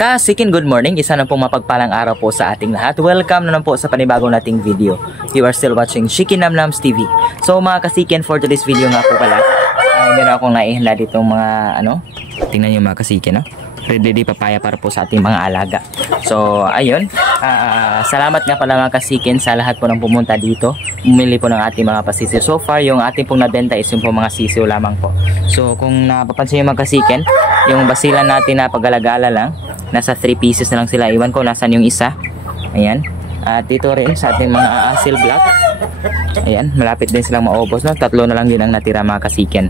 Kasikin, good morning. Isa na pong mapagpalang araw po sa ating lahat. Welcome na naman po sa panibagong nating video. You are still watching Shiki Namnams TV. So mga kasikin, for today's video nga po pala, meron akong naihanda ditong mga tingnan nyo mga kasikin, no? Ready papaya para po sa ating mga alaga. So ayun, salamat nga pala mga kasikin sa lahat po ng pumunta dito. Bumili po ng ating mga pasisiw. So far, yung ating pong nabenta is yung po mga sisiw lamang po. So kung napapansin nyo mga kasikin, yung basilan natin na pag-alagala lang, nasa 3 pieces na lang sila. Iwan ko nasan yung isa. Ayan. At dito rin sa ating mga asil black. Ayan, malapit din silang maubos, no? 3 na lang din ang natira mga kasikin.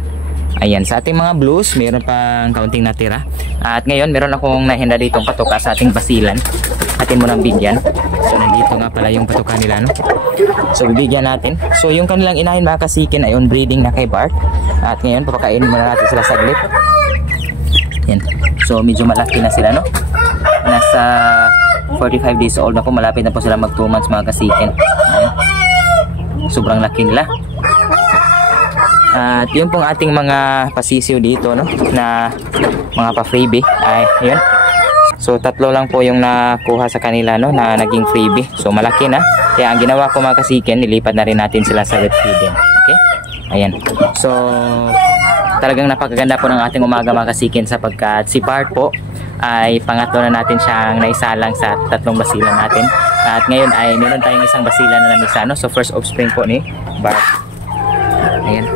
Ayan, sa ating mga blues, mayroon pang kaunting natira. At ngayon, meron akong nahinda ditong patuka sa ating basilan. Atin mo ng bigyan. So, nandito nga pala yung patuka nila, no? So, bibigyan natin. So, yung kanilang inahin mga kasikin ay on breeding na kay Bart. At ngayon, papakainin muna natin sila saglit. Ayan. So, medyo malaki na sila, no? Nasa 45 days old na po. Malapit na po sila mag 2 months mga kasikin. Ayan. Sobrang laki nila. At yun pong ating mga pasisiw dito, no, na mga pa-freebie ay yun. So 3 lang po yung nakuha sa kanila, no, na naging freebie. So malaki na. Kaya ang ginawa ko mga kasikin, nilipat na rin natin sila sa wet feeding. Okay? Ayan. So talagang napakaganda po ng ating umaga mga kasikin, sapagkat si Bart po ay pangatlo na natin siyang naisalang sa 3 basilan natin. At ngayon ay meron tayong isang basilan na namisa, no? So first offspring po ni Bart. Ayan,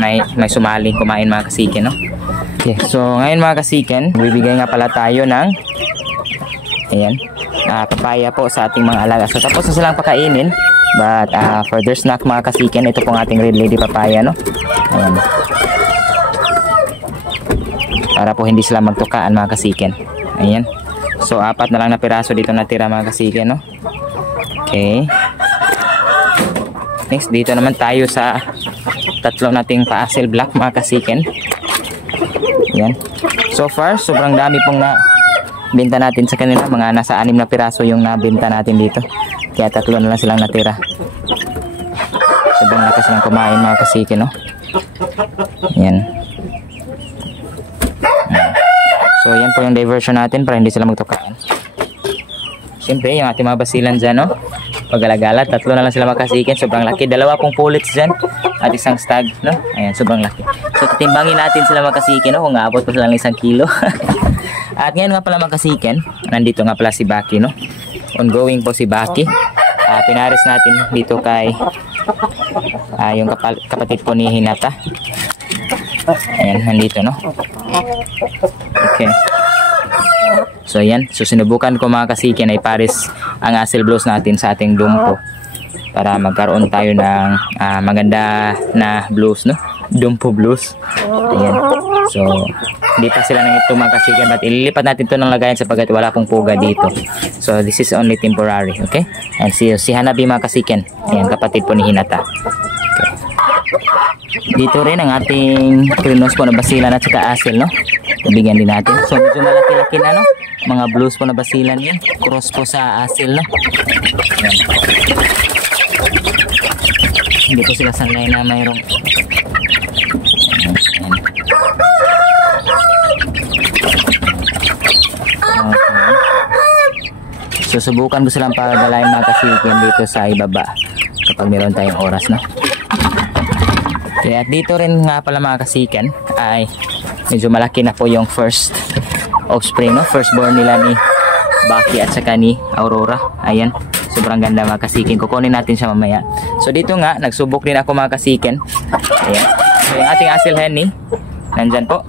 may sumaling kumain mga kasikin, no? Okay, so ngayon mga kasikin, bibigay nga pala tayo ng ayan, papaya po sa ating mga alaga. So tapos na silang pakainin, but further snack mga kasikin, ito pong ating red lady papaya, no? Ayan, para po hindi sila magtukaan mga kasikin. Ayan, so 4 na lang na piraso dito natira mga kasikin, no? Okay, next dito naman tayo sa 3 nating pa-asil black mga kasikin. Yan. So far, sobrang dami pong na benta natin sa kanila. Mga nasa 6 na piraso yung nabenta natin dito. Kaya 3 na lang silang natira. Sobrang lakas lang kumain mga kasikin, no? Yan. So yan po yung diversion natin para hindi sila magtukaan. Siyempre, yung ating mga basilan dyan, no? Pag-alagala, 3 na lang sila makasikin. Sobrang laki. 2 pong pullets dyan. At isang stag, no? Ayan, sobrang laki. So, titimbangin natin sila makasikin, no? Kung aabot pa sila ng 1 kilo. At ngayon nga pala makasikin, nandito nga pala si Baki, no? Ongoing po si Baki. Pinaris natin dito kay yung kapatid po ni Hinata. Ayan, nandito, no? Okay. So yan, so sinubukan ko mga kasikin ay pares ang asil blues natin sa ating dumpo para magkaroon tayo ng maganda na blues, no? Dumpo blues. Ayan. So hindi pa sila nang ito mga kasikin, but ililipat natin ito ng lagayan sapagkat wala pong puga dito. So this is only temporary, okay? And si Hanabi mga kasikin, ayan, kapatid po ni Hinata. Okay. Dito rin ang ating krinos po na basilan at saka asil, no? Ibigyan din natin. So medyo malaki-laki na, no? Mga blues po na basilan yan. Cross po sa asil, no? Ayan. Hindi po sila sanay na mayroong ayan. Okay. Susubukan ko silang pagalain mga kasikin dito sa ibaba kapag meron tayong oras, no? Okay, at dito rin nga pala mga kasikan ay medyo malaki na po yung first offspring, no? First born nila ni Baki at saka ni Aurora. Ayan, sobrang ganda mga kasikin. Kukunin natin siya mamaya. So dito nga, nagsubok din ako mga kasikin. Ayan, so yung ating asil henny nandyan po.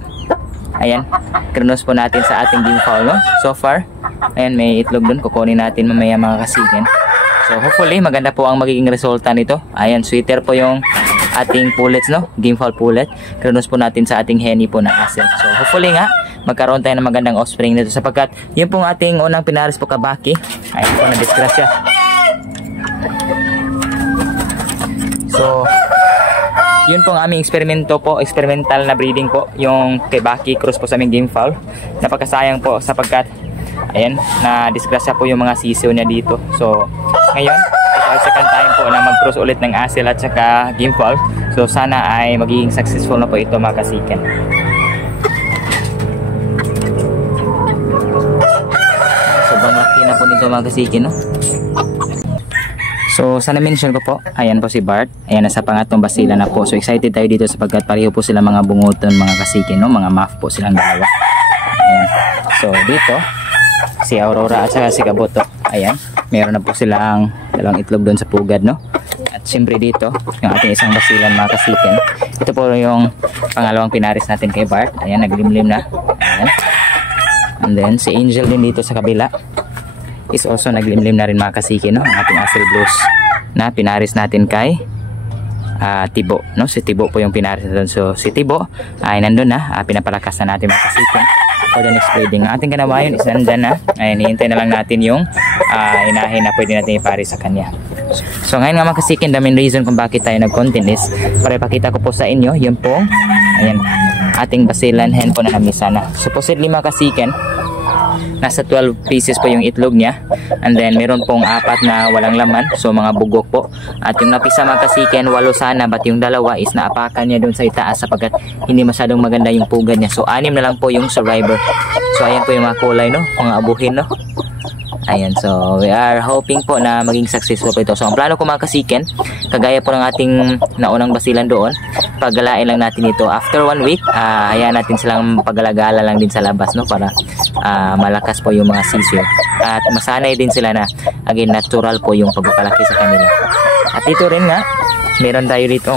Ayan, krinos po natin sa ating game fowl, no? So far, ayan, may itlog dun. Kukunin natin mamaya mga kasikin. So hopefully maganda po ang magiging resulta nito. Ayan, sweeter po yung ating pullets, no? Game fowl pullet. Krinos po natin sa ating henny po na asil. So hopefully nga magkaroon tayo ng magandang offspring nito sapagkat yun pong ating unang pinaris po kabaki. Ayun po, na-disgrasya. So yun pong aming eksperimento po, experimental na breeding po, yung kay Baki cross po sa aming game fowl. Napakasayang po sapagkat ayan, na-disgrasya po yung mga sisiw niya dito. So ngayon, second time po na mag-cross ulit ng asil at saka game fowl. So sana ay magiging successful na po ito mga kasikin. mga kasikin, no? So, sa na-mention ko po, ayan po si Bart. Ayan, nasa pangatlong basilan na po. So, excited tayo dito sapagkat pareho po sila mga bunguton, mga kasikin, no? Mga muff po silang dalawa. Ayan. So, dito, si Aurora at saka si Kabuto. Ayan, meron na po silang dalawang itlog doon sa pugad, no? At syempre dito, yung ating isang basilan, mga kasikin. Ito po yung pangalawang pinaris natin kay Bart. Ayan, naglimlim na. Ayan. And then, si Angel din dito sa kabila is also naglimlim na rin, mga kasikin, no? Ang ating Asil Blues na pinaris natin kay Tibo, no? Si Tibo po yung pinaris natin. So si Tibo ay nandun na, pinapalakas na natin, mga kasikin, for the next breeding. Ang ating kanawayon is nandun na. Ay, hihintay na lang natin yung inahin na pwede natin iparis sa kanya. So ngayon nga, mga kasikin, the main reason kung bakit tayo nag-content is para ipakita ko po sa inyo yung pong, ayan, ating basilan hen po na namisa na. Supposedly, mga kasikin, nasa 12 pieces po yung itlog niya, and then meron pong 4 na walang laman, so mga bugok po. At yung napisa, mga kasikin, 8 sana, but yung dalawa is naapakan niya dun sa itaas sapagkat hindi masyadong maganda yung pugad niya. So 6 na lang po yung survivor. So ayan po yung mga kulay, no? Mga abuhin, no? Ayan, so we are hoping po na maging successful po ito. So ang plano ko, mga kasikin, kagaya po ng ating naunang basilan doon, paggalain lang natin ito after 1 week. Hayaan natin silang paggalagala lang din sa labas, no, para malakas po yung mga sisiyo at masanay din sila na again natural po yung pagpapalaki sa kanila. At dito rin nga, meron tayo dito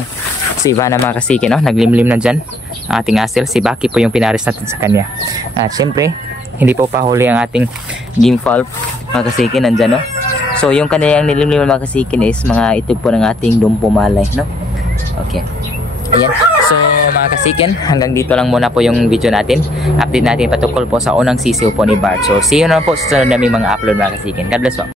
si Ivana, mga kasikin, no? Naglimlim na dyan ang ating asil. Si Baki po yung pinaris natin sa kanya. At syempre, hindi po pahuli ang ating Gimfalp, mga kasikin, nandyan, no? So yung kanilang nilimlim, mga kasikin, is mga itog po ng ating Dumpo Malay, no? Okay, ayan. So mga kasikin, hanggang dito lang muna po yung video natin. Update natin patungkol po sa unang sisiw po ni Bart. So see you na po sa sunod naming mga upload, mga kasikin. God bless po.